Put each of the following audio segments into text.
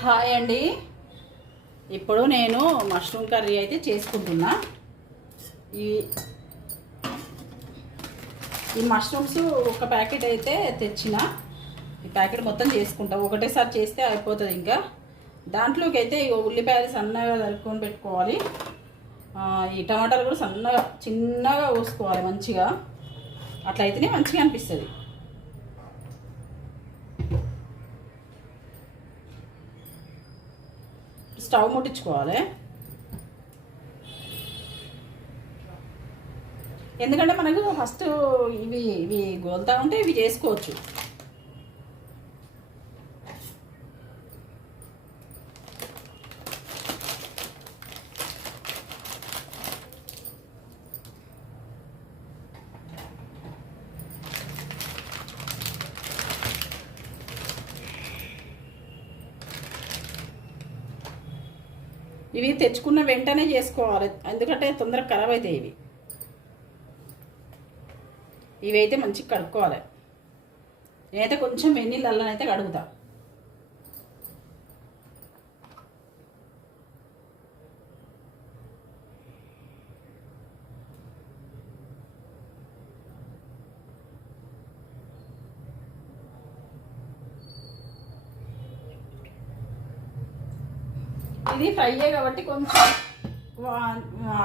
Hi అండి. ఇప్పుడు నేను మష్రూమ్ కర్రీ అయితే చేసుకుంటున్నా. ఈ ఈ మష్రూమ్స్ ఒక ప్యాకెట్ అయితే తెచ్చిన. ఈ ప్యాకెట్ మొత్తం చేసుకుంటా. ఒకటేసారి చేస్తే అయిపోతుంది ఇంకా. దాంట్లోకి అయితే ఇగో ఉల్లిపాయలు సన్నగా తరుక్కొని పెట్టుకోవాలి. ఈ టమాటాలు కూడా సన్నగా చిన్నగా కోసుకోవాలి మంచిగా. అట్లయితేనే మంచిగా అనిపిస్తుంది. స్టవ్ ముట్టించుకోవాలి. ఎందుకంటే మనకు ఫస్ట్ ఇవి ఇవి గోల్తా ఉంటే ఇవి చేసుకోవచ్చు. చేసుకున్న వెంటనే చేసుకోవాలి. ఎందుకంటే తొందరగా ఖరాబ్ అవుతాయి ఇవి. ఇవైతే మంచిగా కడుక్కోవాలి. నేనైతే కొంచెం వెన్నీళ్ళల్లో అయితే కడుగుతా. ఇది ఫ్రైయే కాబట్టి కొంచెం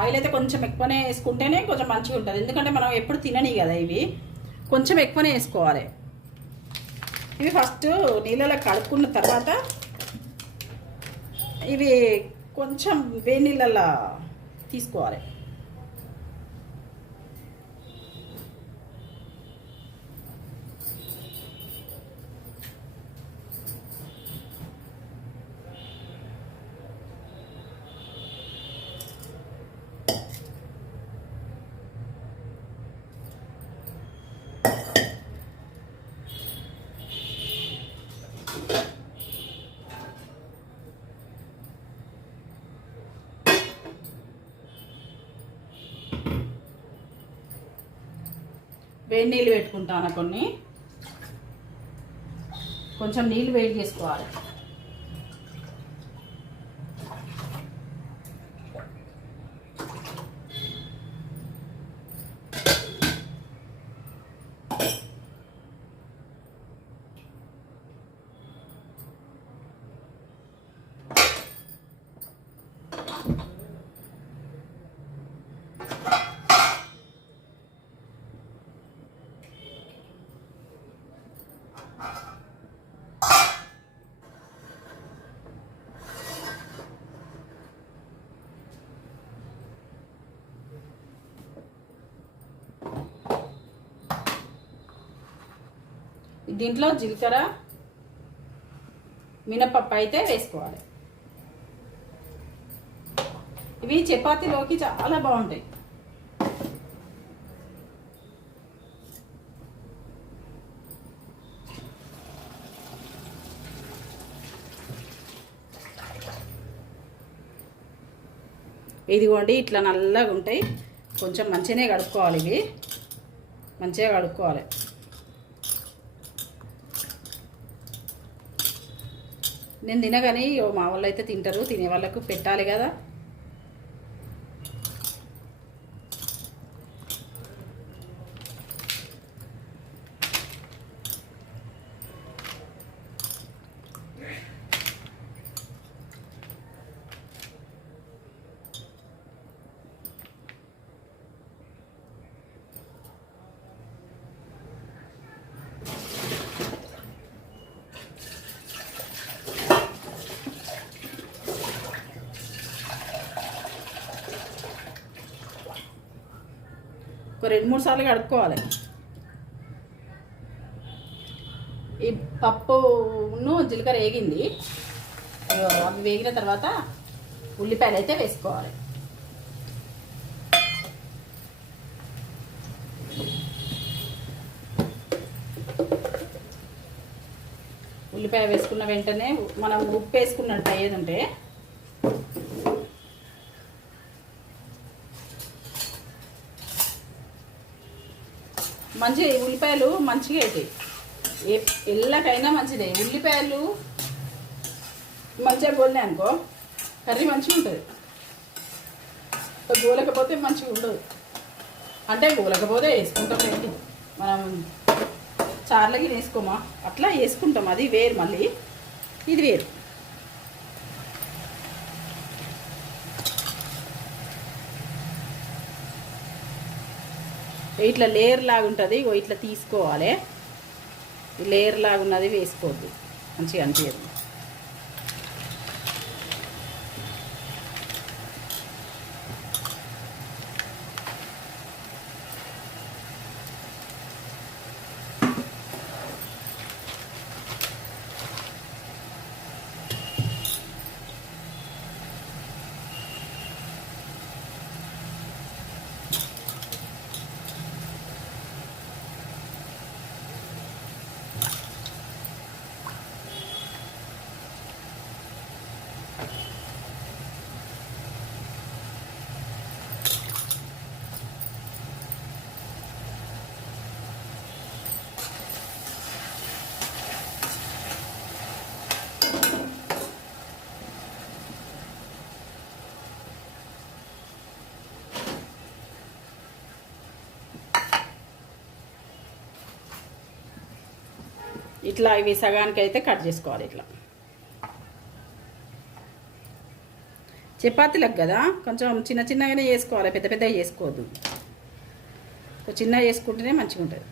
ఆయిల్ అయితే కొంచెం ఎక్కువనే వేసుకుంటేనే కొంచెం మంచిగా ఉంటుంది. ఎందుకంటే మనం ఎప్పుడు తినని కదా ఇవి. కొంచెం ఎక్కువనే వేసుకోవాలి. ఇవి ఫస్ట్ నీళ్ళలో కడుక్కున్న తర్వాత ఇవి కొంచెం వేడి నీళ్ళల్లో తీసుకోవాలి. వేడి నీళ్ళు పెట్టుకుంటాను కొన్ని? కొంచెం నీళ్ళు వేడి చేసుకోవాలి. దీంట్లో జీలకర్ర మినపప్పు అయితే వేసుకోవాలి. ఇవి చపాతీలోకి చాలా బాగుంటాయి. ఇదిగోండి ఇట్లా నల్లగా ఉంటాయి కొంచెం మంచిగానే కడుక్కోవాలి ఇవి. మంచిగా కడుక్కోవాలి. నేను తినగాని మా వాళ్ళు అయితే తింటారు తినే వాళ్ళకు పెట్టాలి కదా. ఒక రెండు మూడు సార్లు కడుక్కోవాలి. ఈ పప్పును జీలకర్ర వేగింది. అవి వేగిన తర్వాత ఉల్లిపాయలు అయితే వేసుకోవాలి. ఉల్లిపాయ వేసుకున్న వెంటనే మనం ఉప్పు వేసుకున్నట్టు అయ్యేది ఉంటే మంచి ఉల్లిపాయలు మంచిగా అవుతాయి ఎల్లకైనా మంచిదే. ఉల్లిపాయలు మంచిగా గోలినాయి అనుకో కర్రీ మంచిగా ఉంటుంది. గోలకపోతే మంచిగా ఉండదు. అంటే గోలకపోతే వేసుకుంటాం ఏంటి? మనం చార్లకి వేసుకోమా అట్లా వేసుకుంటాం. అది వేరు మళ్ళీ. ఇది వేరు. ఇట్లా లేయర్ లాగా ఉంటుంది ఇగో ఇట్లా తీసుకోవాలి. లేయర్ లాగా ఉన్నది వేసుకోవద్దు. మంచిగా అనిపించదు ఇట్లా ఇవి సగానికి అయితే కట్ చేసుకోవాలి ఇట్లా. చపాతీలకు కదా కొంచెం చిన్న చిన్నగానే చేసుకోవాలి పెద్ద పెద్దగా చేసుకోవద్దు. చిన్న చిన్నగా చేసుకుంటేనే మంచిగా ఉంటుంది.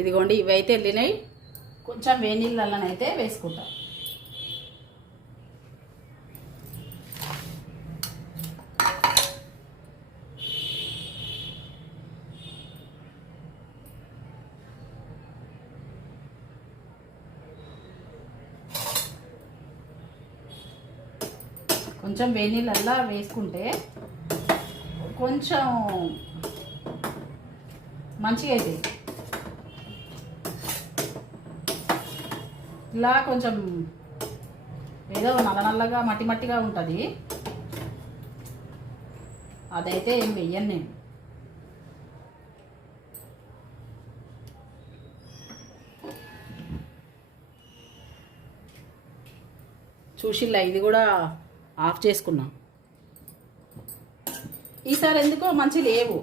ఇదిగోండి ఇవైతే వెళ్ళినాయి. కొంచెం వేడి వేసుకుంటాం. కొంచెం వేనీళ్ళల్లా వేసుకుంటే కొంచెం మంచిగా అవుతుంది ఇలా కొంచెం ఏదో నల్ల నల్లగా మట్టి మట్టిగా ఉంటుంది. అదైతే ఏం వెయ్యను నేను. చూసిల్లా ఇది కూడా ఆఫ్ చేసుకున్నాం. ఈసారి ఎందుకో మంచి లేవు.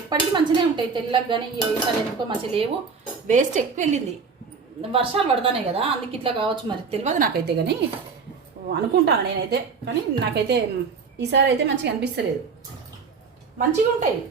ఎప్పటికీ మంచిగా ఉంటాయి తెల్లగా కానీ ఈసారి ఎందుకో మంచి లేవు. వేస్ట్ ఎక్కువ వెళ్ళింది. వర్షాలు పడతానే కదా అందుకు ఇట్లా కావచ్చు మరి. తెలియదు నాకైతే కానీ. అనుకుంటాను నేనైతే కానీ నాకైతే ఈసారి అయితే మంచిగా అనిపిస్తలేదు. మంచిగా ఉంటాయి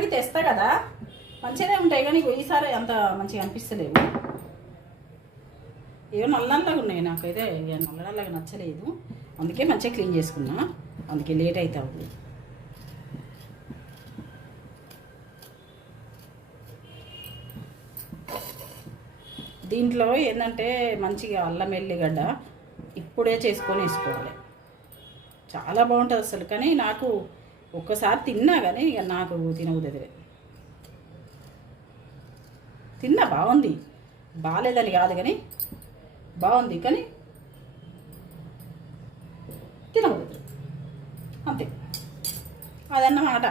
ఎప్పటికీ తెస్తా కదా. మంచిదే ఉంటాయి కానీ ఈసారి అంత మంచిగా అనిపిస్తలేవు. ఏవో నల్ల ఉన్నాయి నాకైతే. ఇక నల్లగా నచ్చలేదు. అందుకే మంచిగా క్లీన్ చేసుకున్నా. అందుకే లేట్ అవుతా ఉంది. దీంట్లో ఏంటంటే మంచిగా అల్లం ఎల్లిగడ్డ ఇప్పుడే చేసుకొని వేసుకోవాలి. చాలా బాగుంటుంది అసలు. కానీ నాకు ఒక్కసారి తిన్నా కానీ ఇక నాకు తినవుతుంది తిన్నా బాగుంది. బాగాలేదని కాదు కానీ బాగుంది కానీ తినవుతుంది అంతే. అదన్నమాట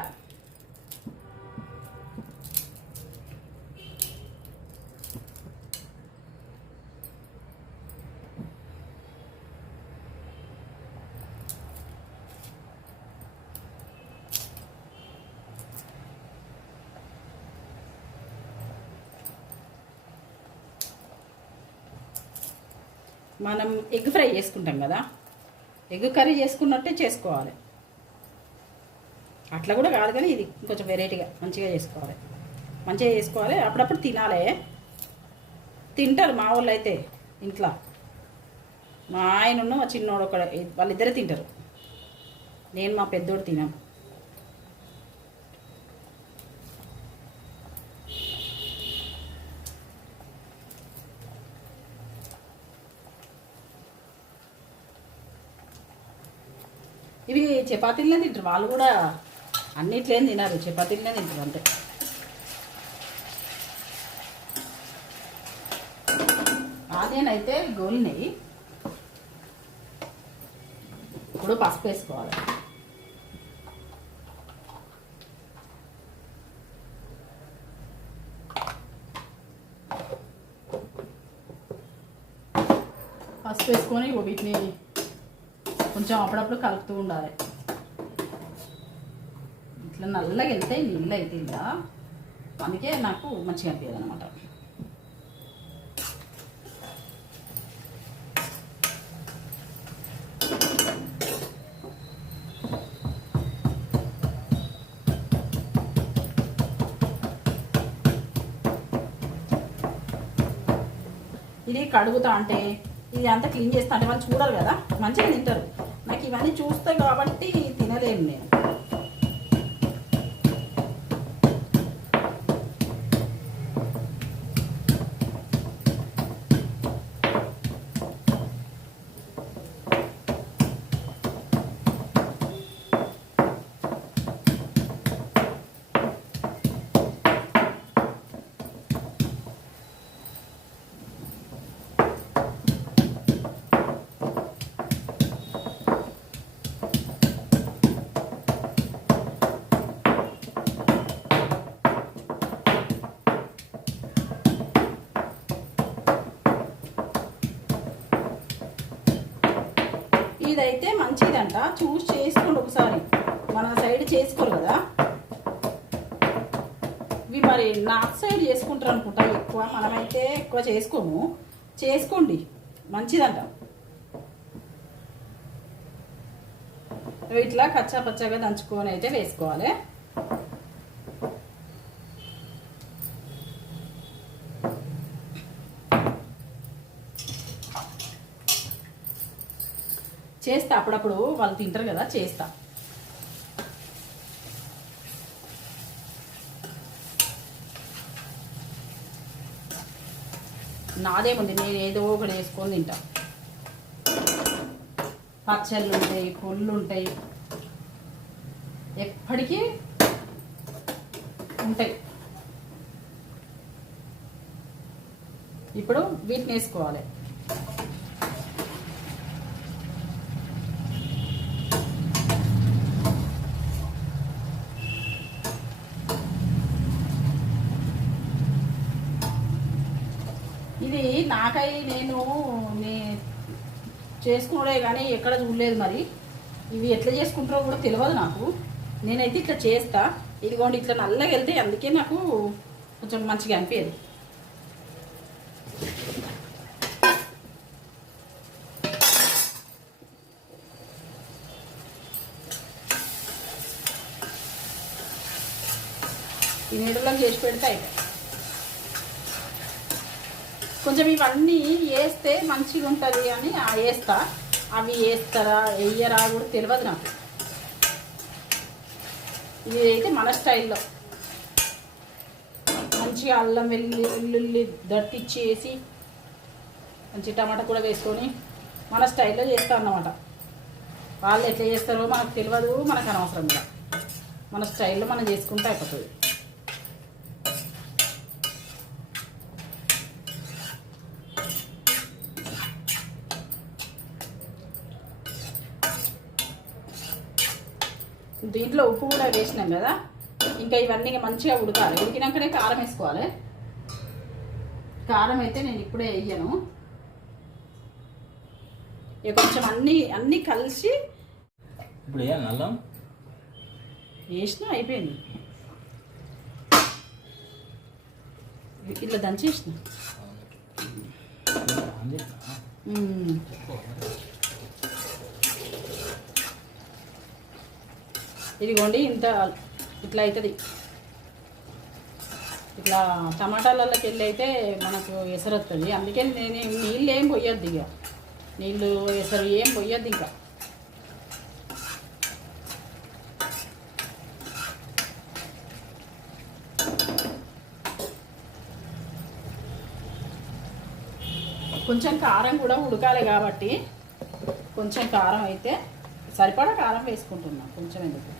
మనం ఎగ్ ఫ్రై చేసుకుంటాం కదా. ఎగ్ కర్రీ చేసుకున్నట్టే చేసుకోవాలి. అట్లా కూడా కాదు కానీ ఇది కొంచెం వెరైటీగా మంచిగా చేసుకోవాలి. మంచిగా చేసుకోవాలి. అప్పుడప్పుడు తినాలి. తింటారు మా వాళ్ళు అయితే ఇంట్లో. మా ఆయన మా చిన్నోడు ఒక వాళ్ళిద్దరే తింటారు. నేను మా పెద్దోడు తినాను. ఇవి చపాతీలనే తింటారు. వాళ్ళు కూడా అన్నిట్లేం తినరు. చపాతీలనే తింటారు అంతే. ఆనియన్ అయితే గోలినాయి ఇప్పుడు పసుపు వేసుకోవాలి. పసుపు వేసుకొని వీటిని కొంచెం అప్పుడప్పుడు కలుపుతూ ఉండాలి. ఇట్లా నల్లగా వెళ్తే నీళ్ళు అయితే ఇలా అందుకే నాకు మంచిగా అనిపించదు అనమాట ఇది కడుగుతా అంటే ఇది అంతా క్లీన్ చేస్తా అంటే వాళ్ళు చూడరు కదా. మంచిగా తింటారు. ఇవన్నీ చూస్తాయి కాబట్టి తినలేను నేను. అయితే మంచిదంట. చూసి చేసుకోండి ఒకసారి. మన సైడ్ చేసుకోరు కదా. ఇవి మరి నార్త్ సైడ్ చేసుకుంటారు అనుకుంటా ఎక్కువ. మనమైతే ఎక్కువ చేసుకోము. చేసుకోండి. మంచిదంట. ఇట్లా కచ్చా పచ్చగా దంచుకొని అయితే వేసుకోవాలి. చేస్తా అప్పుడప్పుడు వాళ్ళు తింటారు కదా చేస్తా. నాదేముంది నేను ఏదో ఒకటి వేసుకొని తింటా. పచ్చళ్ళు ఉంటాయి కొళ్ళు ఉంటాయి. ఎప్పటికీ ఉంటాయి. ఇప్పుడు వీటిని వేసుకోవాలి ఇది నాకై నేను నే చేసుకున్నాడే కానీ ఎక్కడ చూడలేదు మరి. ఇవి ఎట్లా చేసుకుంటారో కూడా తెలియదు నాకు. నేనైతే ఇట్లా చేస్తా. ఇదిగోండి ఇట్లా నల్లగా వెళ్తే అందుకే నాకు కొంచెం మంచిగా అనిపించదు ఈ నీడలో చేసి పెడితే అయిపోయి కొంచెం ఇవన్నీ వేస్తే మంచిగా ఉంటుంది అని వేస్తా. అవి వేస్తారా వేయరా కూడా తెలియదు నాకు. ఇది అయితే మన స్టైల్లో. మంచిగా అల్లం వెల్లి వెల్లుల్లి దట్టిచ్చి వేసి మంచి టమాటా కూడా వేసుకొని మన స్టైల్లో చేస్తాం అన్నమాట. వాళ్ళు ఎట్లా చేస్తారో మనకు తెలియదు మనకు అనవసరం కూడా మన స్టైల్లో మనం చేసుకుంటే అయిపోతుంది. దీంట్లో ఉప్పు కూడా వేసినాం కదా. ఇంకా ఇవన్నీ మంచిగా ఉడకాలి. ఉడికినాకనే కారం వేసుకోవాలి. కారం అయితే నేను ఇప్పుడే వేయను. ఇక కొంచెం అన్నీ అన్నీ కలిసి ఇప్పుడు ఏ నల్లం వేసినా అయిపోయింది. ఇట్లా దంచేసిన. ఇదిగోండి ఇంత ఇట్లా అవుతుంది ఇట్లా టమాటాలలోకి వెళ్ళి అయితే మనకు ఎసరొస్తుంది అందుకే నేను నీళ్ళు ఏం పోయొద్దు ఇక. నీళ్ళు ఎసరు ఏం పొయ్యొద్దు ఇంకా. కొంచెం కారం కూడా ఉడకాలి కాబట్టి కొంచెం కారం అయితే సరిపడా కారం వేసుకుంటున్నాం. కొంచెం ఎందుకు?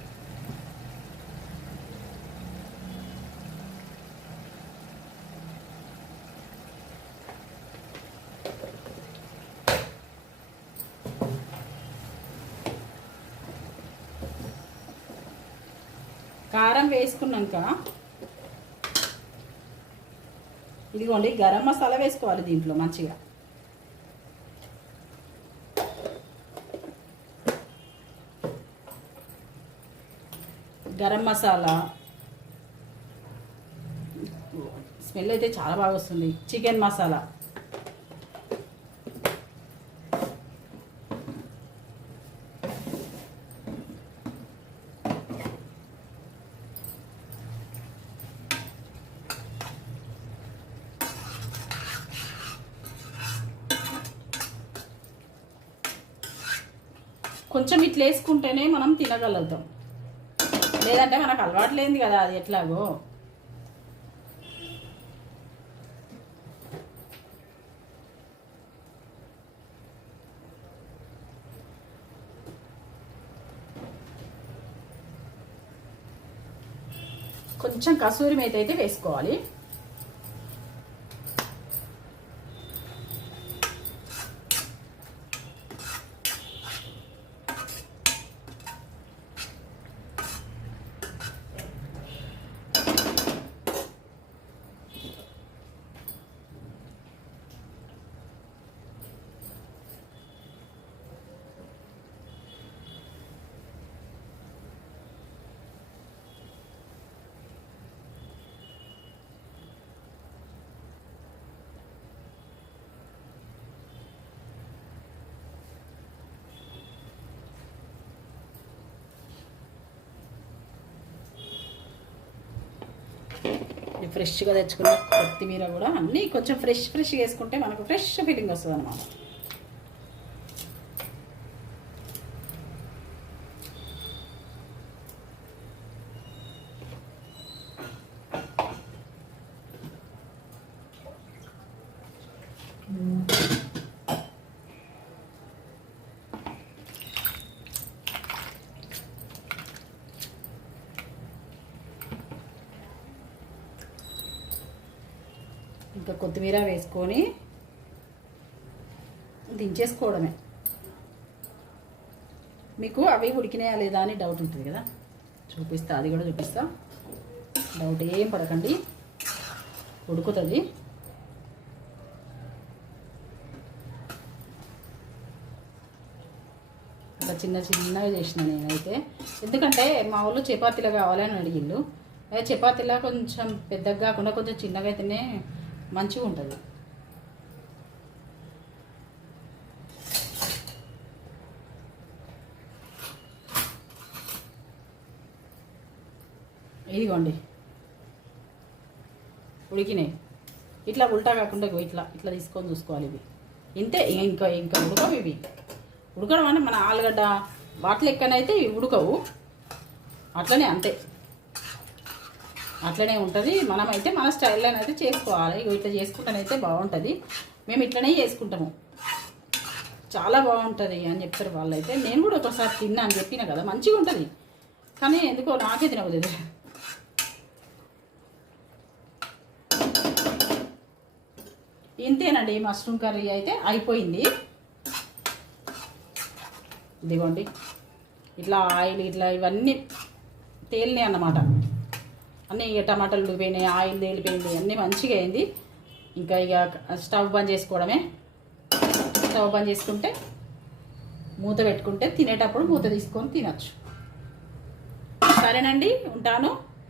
కారం వేసుకున్నాక ఇదిగోండి గరం మసాలా వేసుకోవాలి దీంట్లో మంచిగా. గరం మసాలా. స్మెల్ అయితే చాలా బాగా వస్తుంది. చికెన్ మసాలా. కొంచెం ఇట్లా వేసుకుంటేనే మనం తినగలుగుతాం. లేదంటే మనకు అలవాటు లేనిది కదా అది ఎట్లాగో. కొంచెం కసూరి మేత అయితే వేసుకోవాలి. ఫ్రెష్గా తెచ్చుకున్న కొత్తిమీర కూడా అన్నీ కొంచెం ఫ్రెష్ ఫ్రెష్గా వేసుకుంటే మనకు ఫ్రెష్ ఫీలింగ్ వస్తుంది అనమాట ఇంకా కొత్తిమీర వేసుకొని దించేసుకోవడమే. మీకు అవి ఉడికినాయా లేదా అని డౌట్ ఉంటుంది కదా? చూపిస్తా అది కూడా చూపిస్తా. డౌట్ ఏం పడకండి. ఉడుకుతుంది. ఇంకా చిన్న చిన్నగా చేసిన నేనైతే. ఎందుకంటే మా వాళ్ళు చపాతీలు కావాలని అడిగిండు. అదే చపాతీలా కొంచెం పెద్దగా కాకుండా కొంచెం చిన్నగా అయితేనే మంచిగా ఉంటుంది. ఇదిగోండి. ఉడికినాయి. ఇట్లా ఉల్టా కాకుండా ఇగో ఇట్లా ఇట్లా తీసుకొని చూసుకోవాలి ఇవి. ఇంతే ఇంకా ఇంకా ఉడకవు ఇవి. ఉడకడం అంటే మన ఆలుగడ్డ వాటి లెక్కనైతే ఇవి ఉడకవు. అట్లనే అంతే. అట్లనే ఉంటుంది. మనమైతే మన స్టైల్లోనైతే చేసుకోవాలి. ఇగో ఇట్లా చేసుకుంటానైతే బాగుంటుంది. మేము ఇట్లనే చేసుకుంటాము. చాలా బాగుంటుంది అని చెప్తారు వాళ్ళైతే. నేను కూడా ఒకసారి తిన్నా అని చెప్పిన కదా మంచిగా ఉంటుంది. కానీ ఎందుకో నాకే తినవలేదు ఇంతేనండి మష్రూమ్ కర్రీ అయితే అయిపోయింది. ఇదిగోండి. ఇట్లా ఆయిల్ ఇట్లా ఇవన్నీ తేలినాయి అన్నమాట. అన్నీ ఇక టమాటాలు ఉడిపోయినాయి ఆయిల్ తేలిపోయింది అన్నీ మంచిగా అయింది. ఇంకా ఇక స్టవ్ బంద్ చేసుకోవడమే. స్టవ్ బంద్ చేసుకుంటే మూత పెట్టుకుంటే తినేటప్పుడు మూత తీసుకొని తినచ్చు. సరేనండి ఉంటాను.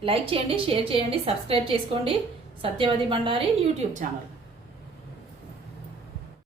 లైక్ చేయండి షేర్ చేయండి సబ్స్క్రైబ్ చేసుకోండి. Satyavathi Bandari YouTube channel.